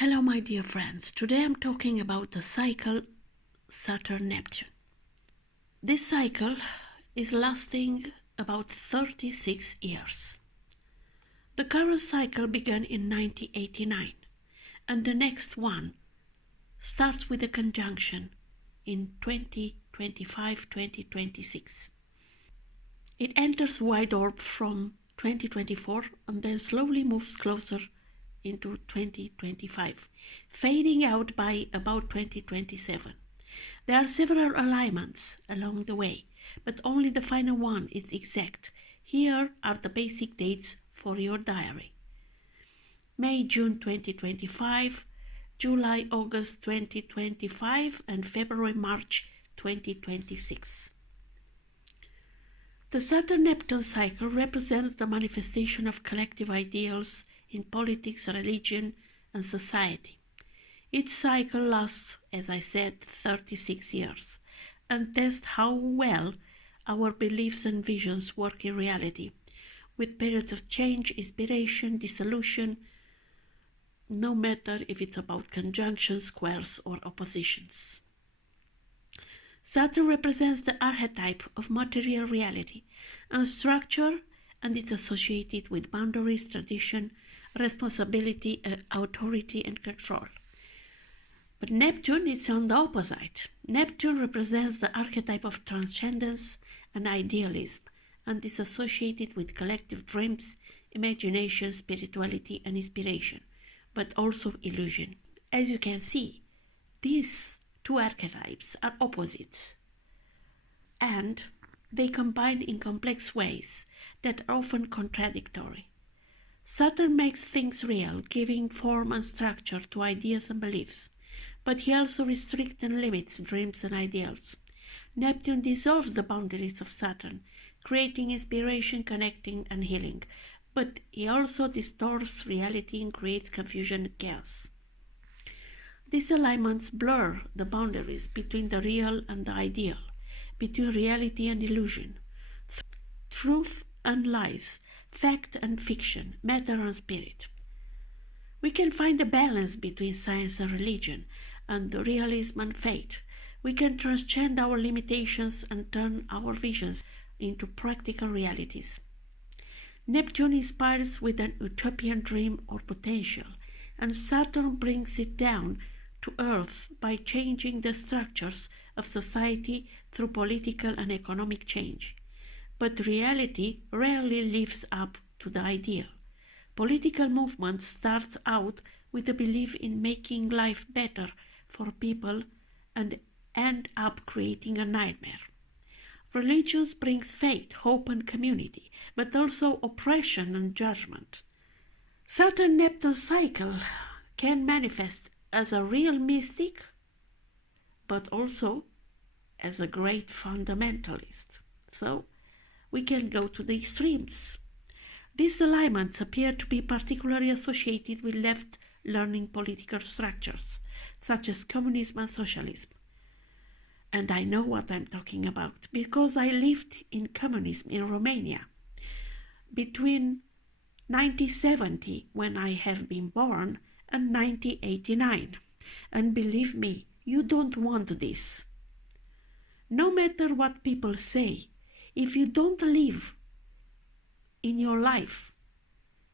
Hello, my dear friends. Today I'm talking about the cycle Saturn Neptune. This cycle is lasting about 36 years. The current cycle began in 1989, and the next one starts with a conjunction in 2025-2026. It enters wide orb from 2024 and then slowly moves closer into 2025, fading out by about 2027. There are several alignments along the way, but only the final one is exact. Here are the basic dates for your diary. May-June 2025, July-August 2025, and February-March 2026. The Saturn-Neptune cycle represents the manifestation of collective ideals in politics, religion, and society. Each cycle lasts, as I said, 36 years, and tests how well our beliefs and visions work in reality, with periods of change, inspiration, dissolution, no matter if it's about conjunctions, squares, or oppositions. Saturn represents the archetype of material reality and structure, and it's associated with boundaries, tradition, responsibility, authority, and control. But Neptune is on the opposite. Neptune represents the archetype of transcendence and idealism, and is associated with collective dreams, imagination, spirituality, and inspiration, but also illusion. As you can see, these two archetypes are opposites, and they combine in complex ways that are often contradictory. Saturn makes things real, giving form and structure to ideas and beliefs, but he also restricts and limits dreams and ideals. Neptune dissolves the boundaries of Saturn, creating inspiration, connecting, and healing, but he also distorts reality and creates confusion and chaos. These alignments blur the boundaries between the real and the ideal, between reality and illusion, truth and lies, fact and fiction, matter and spirit. We can find a balance between science and religion, and realism and faith. We can transcend our limitations and turn our visions into practical realities. Neptune inspires with an utopian dream or potential, and Saturn brings it down to earth by changing the structures of society through political and economic change. But reality rarely lives up to the ideal. Political movements start out with a belief in making life better for people and end up creating a nightmare. Religions brings faith, hope, and community, but also oppression and judgment. Saturn-Neptune cycle can manifest as a real mystic, but also as a great fundamentalist. So, we can go to the extremes. These alignments appear to be particularly associated with left-leaning political structures, such as communism and socialism. And I know what I'm talking about, because I lived in communism in Romania between 1970, when I have been born, and 1989. And believe me, you don't want this. No matter what people say, if you don't live in your life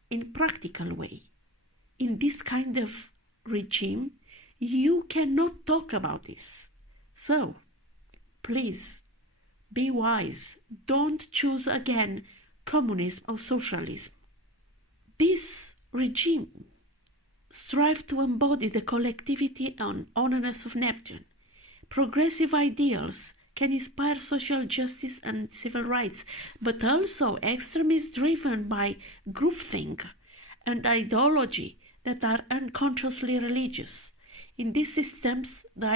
in practical way, in this kind of regime, you cannot talk about this. So, please, be wise. Don't choose again communism or socialism. This regime strives to embody the collectivity and honest of Neptune. Progressive ideals can inspire social justice and civil rights, but also extremists driven by groupthink and ideology that are unconsciously religious. In these systems, the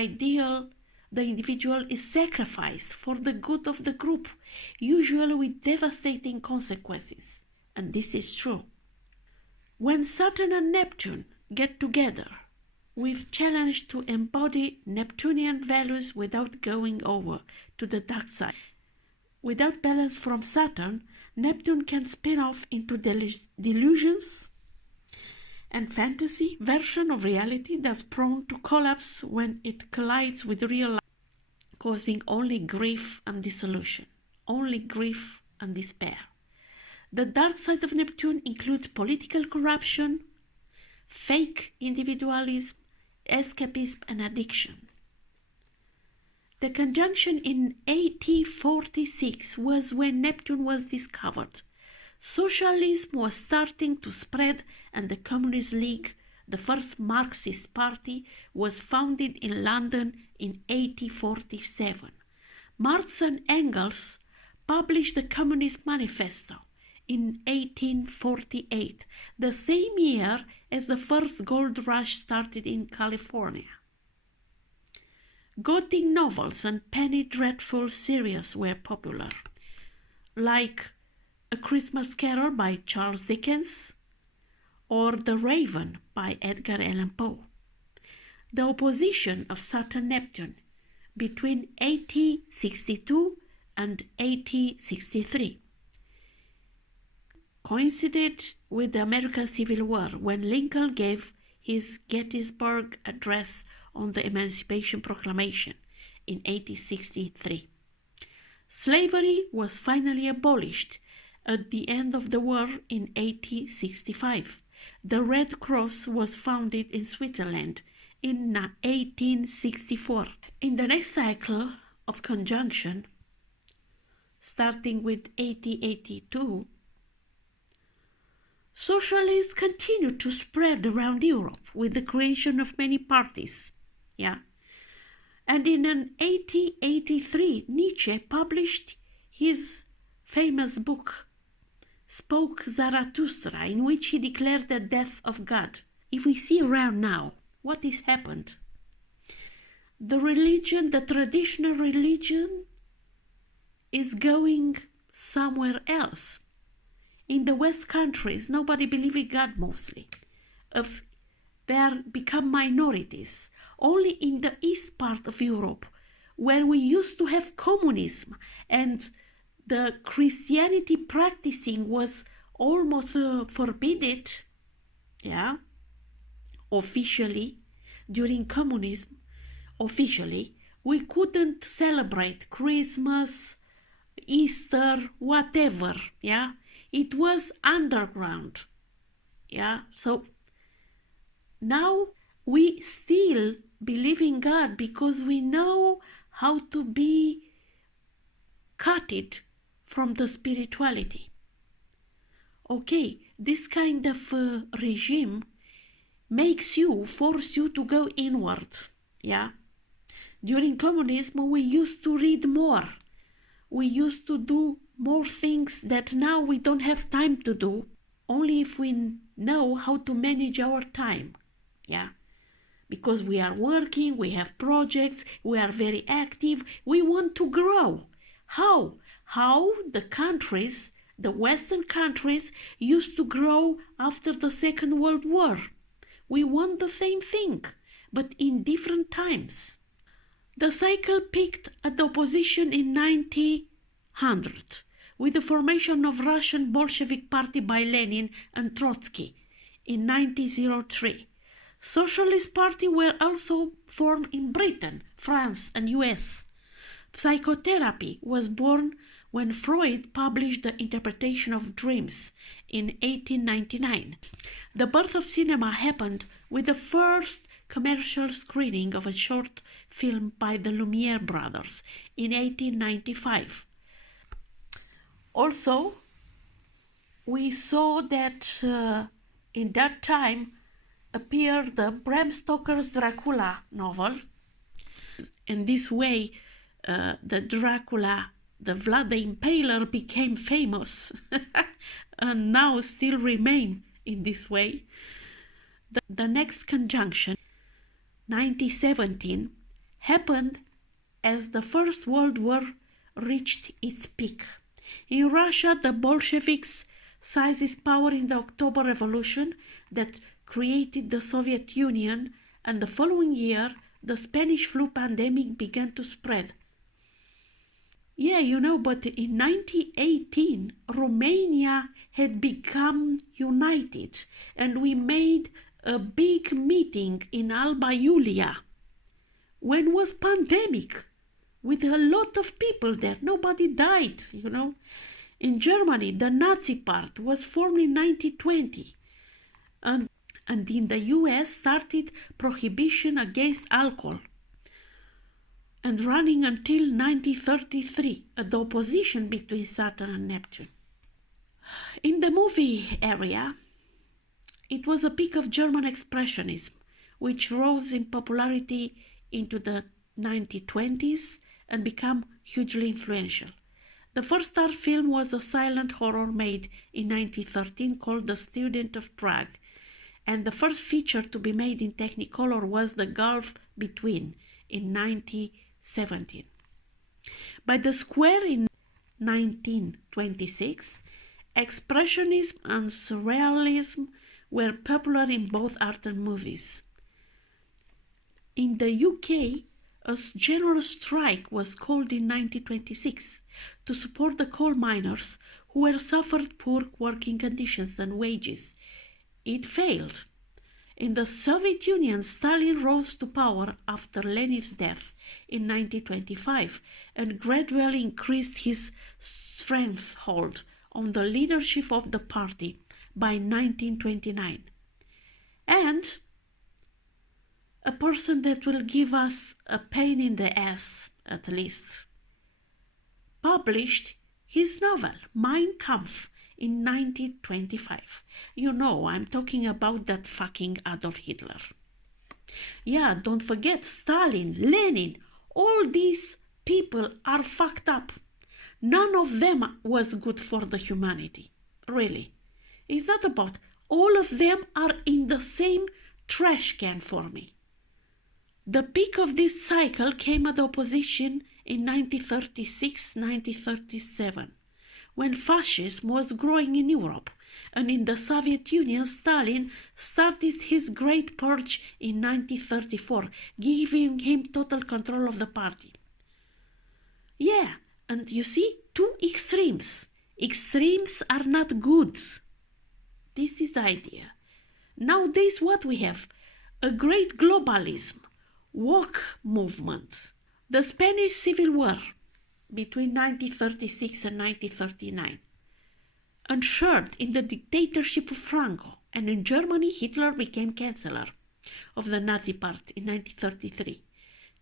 individual is sacrificed for the good of the group, usually with devastating consequences. And this is true. When Saturn and Neptune get together, we've challenged to embody Neptunian values without going over to the dark side. Without balance from Saturn, Neptune can spin off into delusions and fantasy version of reality that's prone to collapse when it collides with real life, causing only grief and dissolution, only grief and despair. The dark side of Neptune includes political corruption, fake individualism, escapism, and addiction. The conjunction in 1846 was when Neptune was discovered. Socialism was starting to spread, and the Communist League, the first Marxist party, was founded in London in 1847. Marx and Engels published the Communist Manifesto in 1848, the same year as the first gold rush started in California. Gothic novels and penny dreadful series were popular, like A Christmas Carol by Charles Dickens or The Raven by Edgar Allan Poe. The opposition of Saturn Neptune between 1862 and 1863 coincided with the American Civil War, when Lincoln gave his Gettysburg Address on the Emancipation Proclamation in 1863. Slavery was finally abolished at the end of the war in 1865. The Red Cross was founded in Switzerland in 1864. In the next cycle of conjunction, starting with 1882, socialists continued to spread around Europe with the creation of many parties. And in 1883, Nietzsche published his famous book, Spoke Zarathustra, in which he declared the death of God. If we see around now, what has happened? The traditional religion, is going somewhere else. In the West countries, nobody believes in God mostly. They are become minorities. Only in the east part of Europe, where we used to have communism and the Christianity practicing was almost forbidden, officially, during communism, officially, we couldn't celebrate Christmas, Easter, whatever, It was underground, So now we still believe in God because we know how to be cut it from the spirituality. Okay, this kind of regime force you to go inward, During communism, we used to read more. We used to do more things that now we don't have time to do, only if we know how to manage our time, Because we are working, we have projects, we are very active, we want to grow. How? How the countries, the Western countries, used to grow after the Second World War. We want the same thing, but in different times. The cycle peaked at the opposition in 1900, with the formation of Russian Bolshevik Party by Lenin and Trotsky in 1903. Socialist parties were also formed in Britain, France, and US. Psychotherapy was born when Freud published The Interpretation of Dreams in 1899. The birth of cinema happened with the first commercial screening of a short film by the Lumiere brothers in 1895. Also, we saw that in that time appeared the Bram Stoker's Dracula novel. In this way, the Dracula, the Vlad the Impaler, became famous and now still remain in this way. The next conjunction, 1917, happened as the First World War reached its peak. In Russia, the Bolsheviks seized power in the October Revolution that created the Soviet Union, and the following year, the Spanish flu pandemic began to spread. Yeah, but in 1918, Romania had become united, and we made a big meeting in Alba Iulia when was pandemic with a lot of people there. Nobody died. In Germany, the Nazi part was formed in 1920, and in the US started prohibition against alcohol and running until 1933, the opposition between Saturn and Neptune. In the movie area, it was a peak of German expressionism, which rose in popularity into the 1920s and became hugely influential. The first art film was a silent horror made in 1913 called The Student of Prague, and the first feature to be made in Technicolor was The Gulf Between in 1917. By the square in 1926, expressionism and surrealism were popular in both art and movies. In the UK, a general strike was called in 1926 to support the coal miners who were suffered poor working conditions and wages. It failed. In the Soviet Union, Stalin rose to power after Lenin's death in 1925 and gradually increased his stranglehold on the leadership of the party by 1929. And a person that will give us a pain in the ass, at least, published his novel, Mein Kampf, in 1925. I'm talking about that fucking Adolf Hitler. Yeah, don't forget Stalin, Lenin, all these people are fucked up. None of them was good for the humanity, really. It's not about, all of them are in the same trash can for me. The peak of this cycle came at the opposition in 1936-1937, when fascism was growing in Europe, and in the Soviet Union, Stalin started his Great Purge in 1934, giving him total control of the party. Yeah, and you see, two extremes. Extremes are not good. This is the idea. Nowadays, what we have? A great globalism, woke movement, the Spanish Civil War between 1936 and 1939, ensured in the dictatorship of Franco, and in Germany Hitler became Chancellor of the Nazi Party in 1933,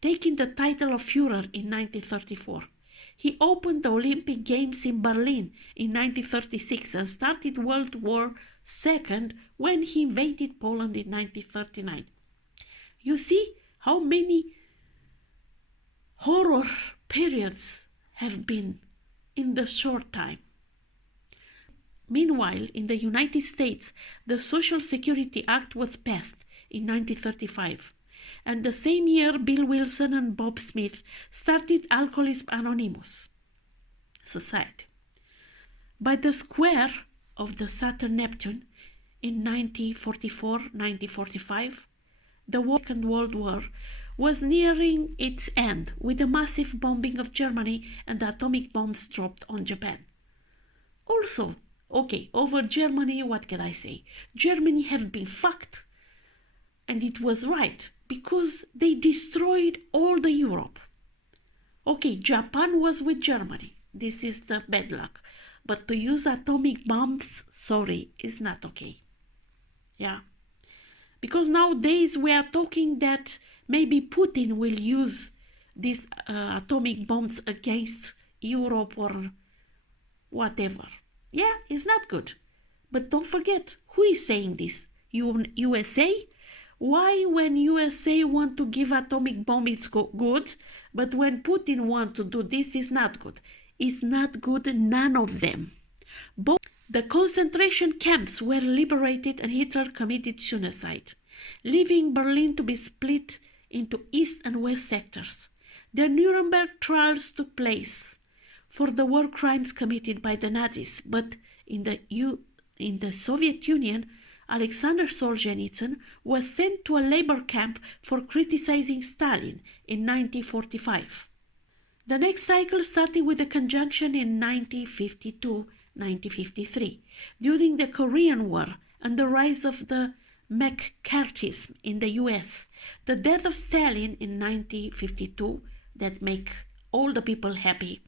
taking the title of Führer in 1934. He opened the Olympic Games in Berlin in 1936 and started World War II when he invaded Poland in 1939. You see how many horror periods have been in the short time. Meanwhile, in the United States, the Social Security Act was passed in 1935, and the same year Bill Wilson and Bob Smith started Alcoholism Anonymous Society. By the square of the Saturn Neptune in 1944-1945, the Second World War was nearing its end with the massive bombing of Germany and the atomic bombs dropped on Japan. Also, over Germany, what can I say? Germany have been fucked, and it was right, because they destroyed all the Europe. Japan was with Germany. This is the bad luck. But to use atomic bombs, sorry, is not okay. Yeah. Because nowadays we are talking that maybe Putin will use these atomic bombs against Europe or whatever. Yeah, it's not good. But don't forget, who is saying this? USA? Why when USA want to give atomic bomb it's good, but when Putin want to do this is not good? It's not good, none of them. Both the concentration camps were liberated and Hitler committed suicide, leaving Berlin to be split into East and West sectors. The Nuremberg trials took place for the war crimes committed by the Nazis, but in the Soviet Union, Alexander Solzhenitsyn was sent to a labor camp for criticizing Stalin in 1945. The next cycle started with a conjunction in 1952-1953, during the Korean War and the rise of the McCarthyism in the US. The death of Stalin in 1952, that makes all the people happy,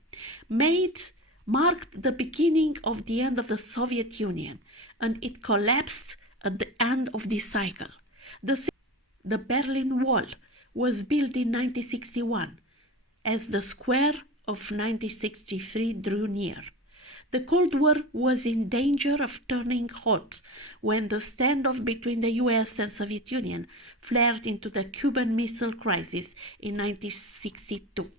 marked the beginning of the end of the Soviet Union, and it collapsed at the end of this cycle. The Berlin Wall was built in 1961 as the square of 1963 drew near. The Cold War was in danger of turning hot when the standoff between the US and Soviet Union flared into the Cuban Missile Crisis in 1962.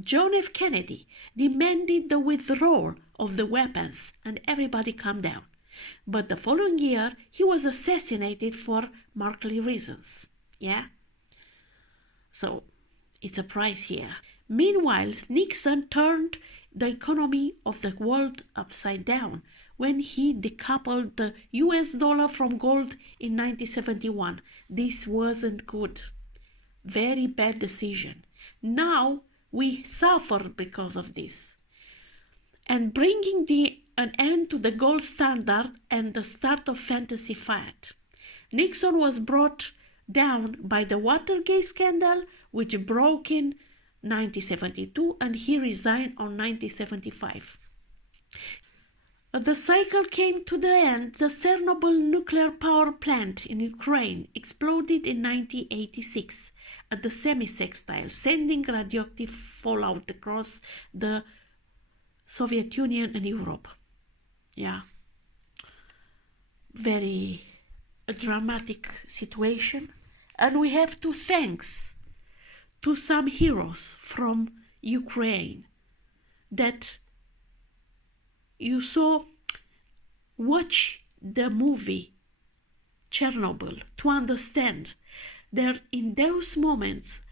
John F. Kennedy demanded the withdrawal of the weapons and everybody calmed down. But the following year, he was assassinated for markedly reasons. Yeah? So, it's a price here. Meanwhile, Nixon turned the economy of the world upside down when he decoupled the US dollar from gold in 1971. This wasn't good. Very bad decision. Now, we suffered because of this. And bringing an end to the gold standard and the start of fantasy fiat. Nixon was brought down by the Watergate scandal, which broke in 1972, and he resigned on 1975. The cycle came to the end. The Chernobyl nuclear power plant in Ukraine exploded in 1986 at the semi-sextile, sending radioactive fallout across the Soviet Union and Europe. Yeah, very dramatic situation, and we have to thanks to some heroes from Ukraine that you saw. Watch the movie Chernobyl to understand that in those moments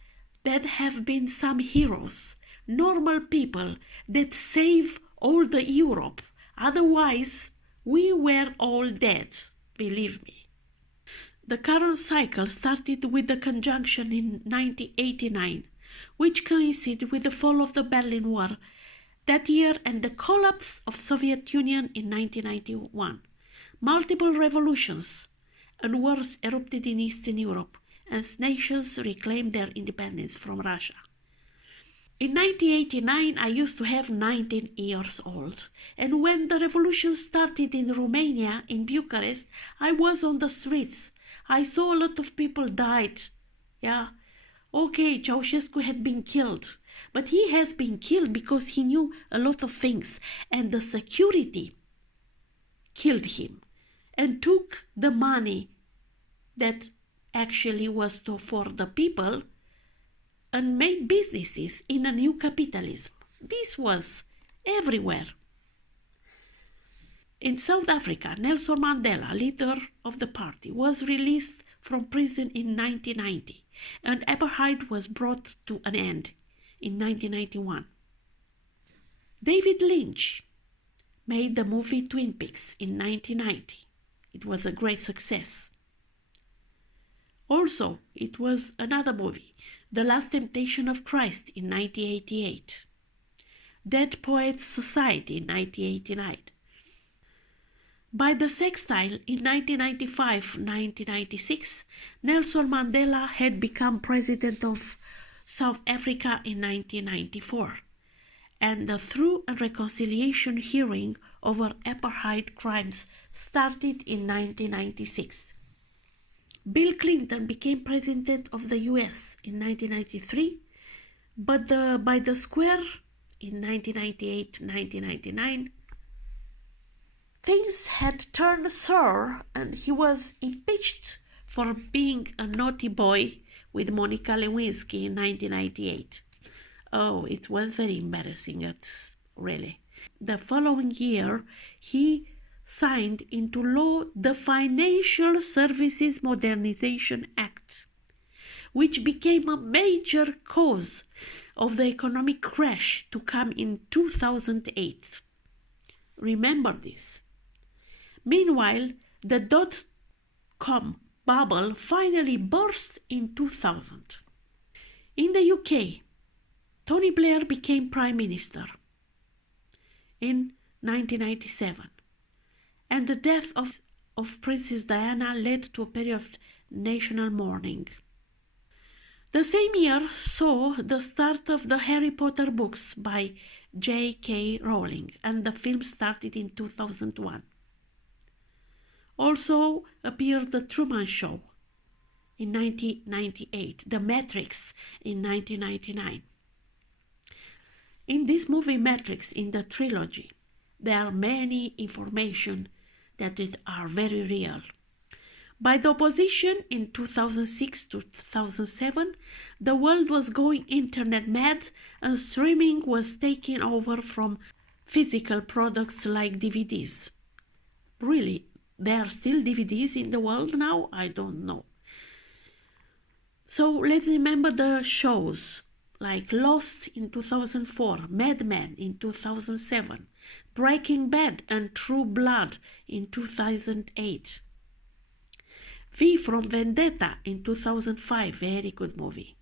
there have been some heroes, normal people that save all the Europe. Otherwise, we were all dead, believe me. The current cycle started with the conjunction in 1989, which coincided with the fall of the Berlin Wall that year and the collapse of Soviet Union in 1991. Multiple revolutions and wars erupted in Eastern Europe as nations reclaimed their independence from Russia. In 1989, I used to have 19 years old, and when the revolution started in Romania, in Bucharest, I was on the streets. I saw a lot of people died. Yeah, okay, Ceausescu had been killed, but he has been killed because he knew a lot of things, and the security killed him and took the money that actually was for the people and made businesses in a new capitalism. This was everywhere. In South Africa, Nelson Mandela, leader of the party, was released from prison in 1990, and apartheid was brought to an end in 1991. David Lynch made the movie Twin Peaks in 1990. It was a great success. Also, it was another movie, The Last Temptation of Christ in 1988, Dead Poets Society in 1989. By the sextile in 1995-1996, Nelson Mandela had become president of South Africa in 1994, and the Truth and Reconciliation hearing over apartheid crimes started in 1996. Bill Clinton became president of the US in 1993, but by the square in 1998-1999, things had turned sour and he was impeached for being a naughty boy with Monica Lewinsky in 1998. Oh, it was very embarrassing, really. The following year, he signed into law the Financial Services Modernization Act, which became a major cause of the economic crash to come in 2008. Remember this. Meanwhile, the dot-com bubble finally burst in 2000. In the UK, Tony Blair became Prime Minister in 1997, and the death of Princess Diana led to a period of national mourning. The same year saw the start of the Harry Potter books by J.K. Rowling, and the film started in 2001. Also appeared The Truman Show in 1998, The Matrix in 1999. In this movie Matrix, in the trilogy, there are many information that are very real. By the opposition in 2006 to 2007, the world was going internet mad and streaming was taking over from physical products like DVDs. Really, there are still DVDs in the world now? I don't know. So let's remember the shows like Lost in 2004, Mad Men in 2007, Breaking Bad and True Blood in 2008. V from Vendetta in 2005, very good movie.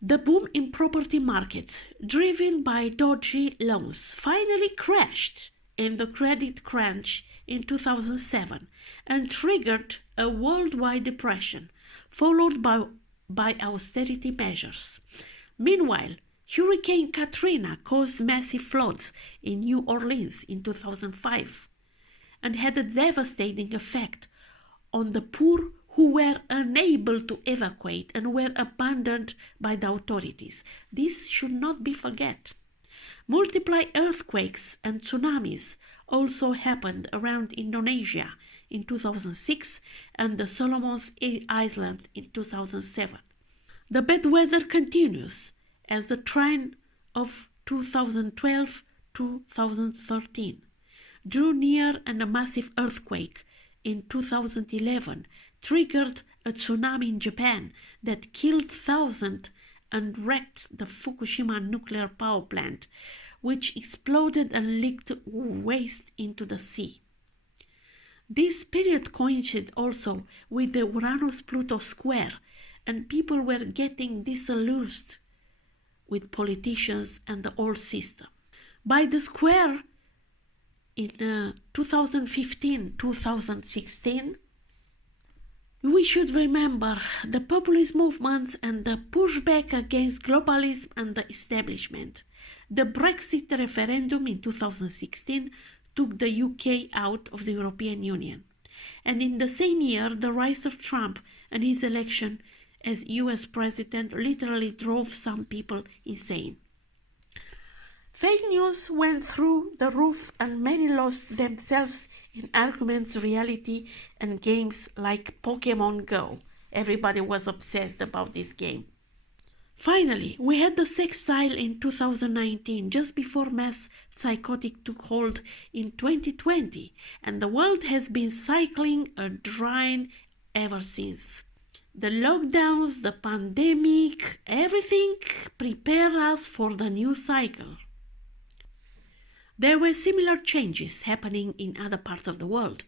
The boom in property markets, driven by dodgy loans, finally crashed in the credit crunch in 2007 and triggered a worldwide depression, followed by austerity measures. Meanwhile, Hurricane Katrina caused massive floods in New Orleans in 2005 and had a devastating effect on the poor who were unable to evacuate and were abandoned by the authorities. This should not be forgotten. Multiple earthquakes and tsunamis also happened around Indonesia in 2006 and the Solomons Islands in 2007. The bad weather continues as the trend of 2012-2013 drew near, and a massive earthquake in 2011 triggered a tsunami in Japan that killed thousands and wrecked the Fukushima nuclear power plant, which exploded and leaked waste into the sea. This period coincided also with the Uranus-Pluto square, and people were getting disillusioned with politicians and the old system. By the square in 2015-2016, we should remember the populist movements and the pushback against globalism and the establishment. The Brexit referendum in 2016 took the UK out of the European Union. And in the same year, the rise of Trump and his election as US president literally drove some people insane. Fake news went through the roof and many lost themselves in arguments, reality, and games like Pokemon Go. Everybody was obsessed about this game. Finally, we had the sextile in 2019, just before mass psychotic took hold in 2020, and the world has been cycling a drain ever since. The lockdowns, the pandemic, everything prepared us for the new cycle. There were similar changes happening in other parts of the world.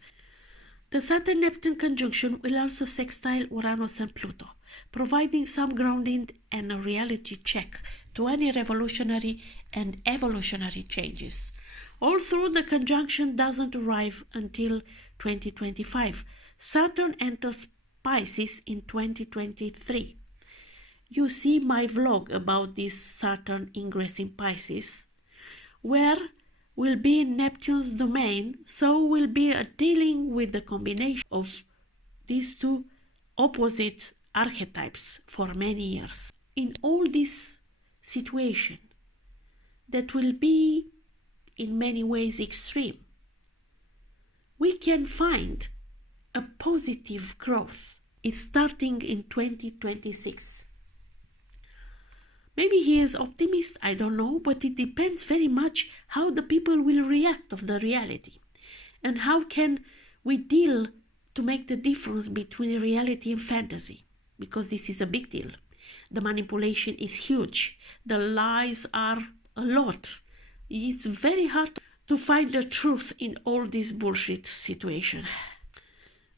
The Saturn Neptune conjunction will also sextile Uranus and Pluto, providing some grounding and a reality check to any revolutionary and evolutionary changes. Although the conjunction doesn't arrive until 2025, Saturn enters Pisces in 2023. You see my vlog about this Saturn ingress in Pisces, where will be in Neptune's domain, so we'll be dealing with the combination of these two opposite archetypes for many years. In all this situation that will be in many ways extreme, we can find a positive growth. It's starting in 2026. Maybe he is optimist, I don't know, but it depends very much how the people will react of the reality and how can we deal to make the difference between reality and fantasy, because this is a big deal. The manipulation is huge. The lies are a lot. It's very hard to find the truth in all this bullshit situation.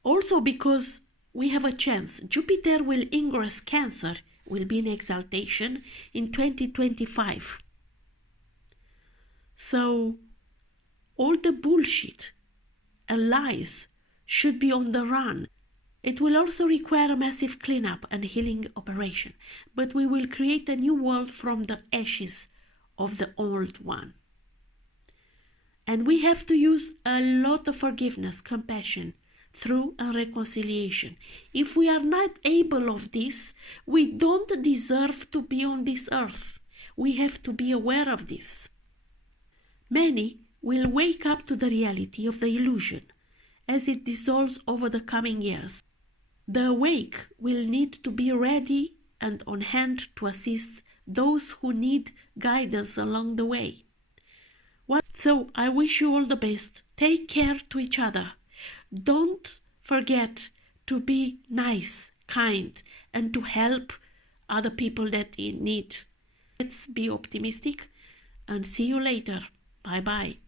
Also because we have a chance. Jupiter will ingress Cancer will be in exaltation in 2025. So all the bullshit and lies should be on the run. It will also require a massive cleanup and healing operation, but we will create a new world from the ashes of the old one. And we have to use a lot of forgiveness, compassion, through and reconciliation. If we are not able of this, we don't deserve to be on this earth. We have to be aware of this. Many will wake up to the reality of the illusion as it dissolves over the coming years. The awake will need to be ready and on hand to assist those who need guidance along the way. So I wish you all the best. Take care to each other. Don't forget to be nice, kind, and to help other people that in need. Let's be optimistic and see you later. Bye bye.